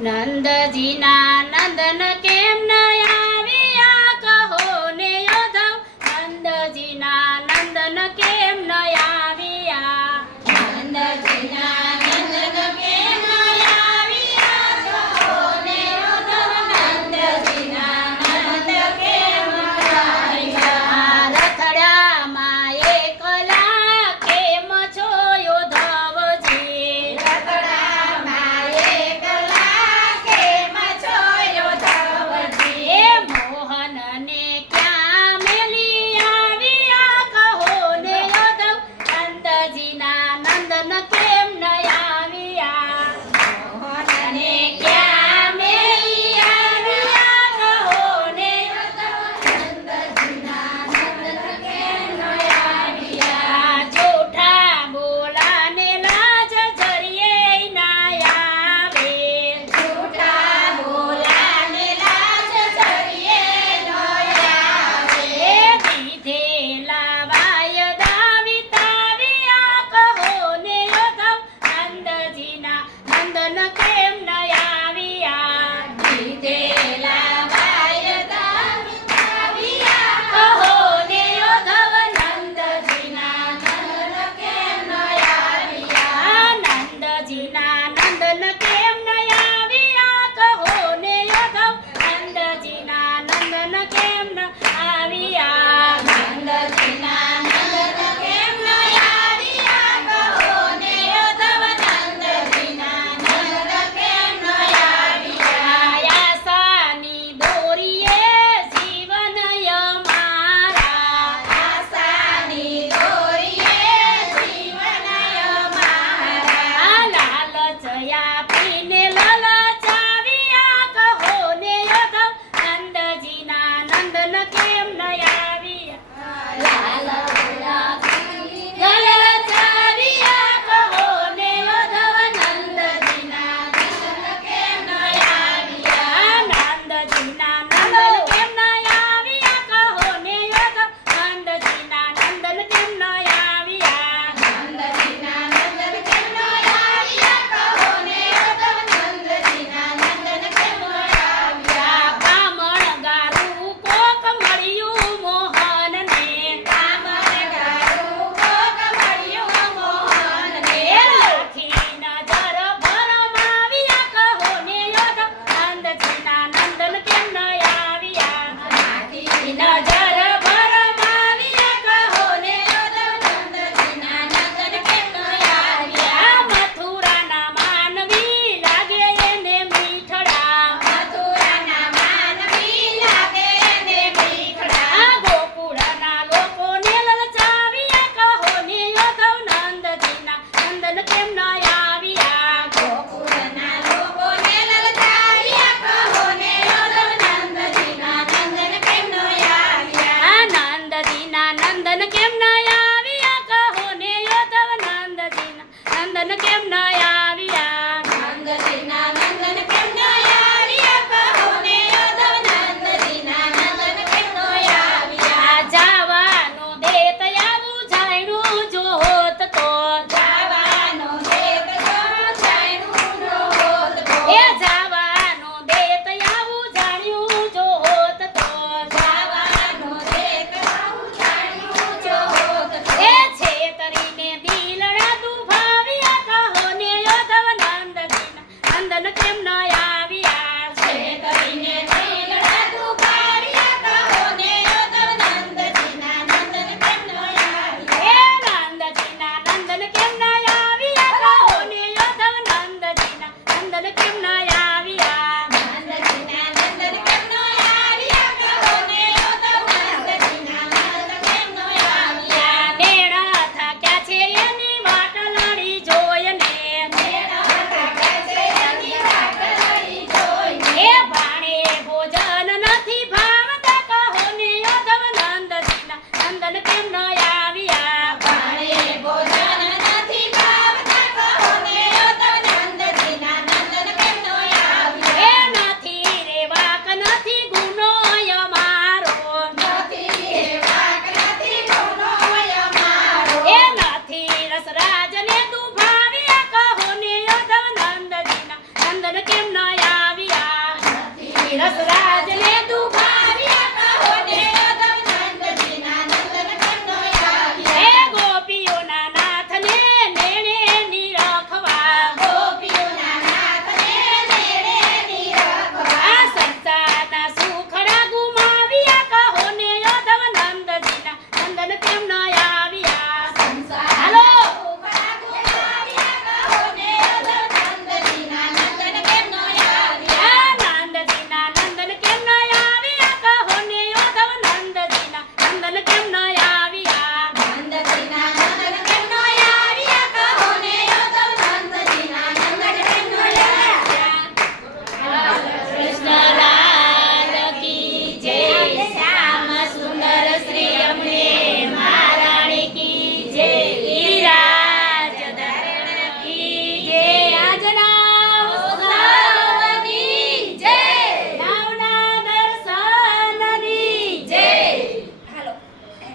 નંદજીના નંદન કેમ ન આવ્યા કહો ને યોધવ નંદજીના નંદન કેમ ન આવ્યા નંદજીના નંદન કેમ ન આવ્યા કહો ને યોધવ નંદજીના નંદન કેમ ન આવ્યા રથડામાં એકલા કેમ છો યોધવજી રથડામાં એકલા કેમ છો યોધવજી મોહનને ક્યાં મેલી આવ્યા કહો ને યોધવ નંદજીના નંદન કેમ ન આવ્યા મોહનને ક્યાં મેલી આવ્યા કહો ને યોધવ નંદજીના નંદન કેમ ન આવ્યા જૂઠા બોલાને લાજ જરીએ ના આવે જૂઠા બોલાને લાજ જરીએ ન આવે દીધેલા વાયદા વિતાવ્યા કહો ને યોધવ નંદજીના નંદન કેમ ન આવ્યા દીધેલા વાયદા વિતાવ્યા કહો ને યોધવ નંદજીના નંદન કેમ ન આવ્યા નંદજીના નંદન કેમ ન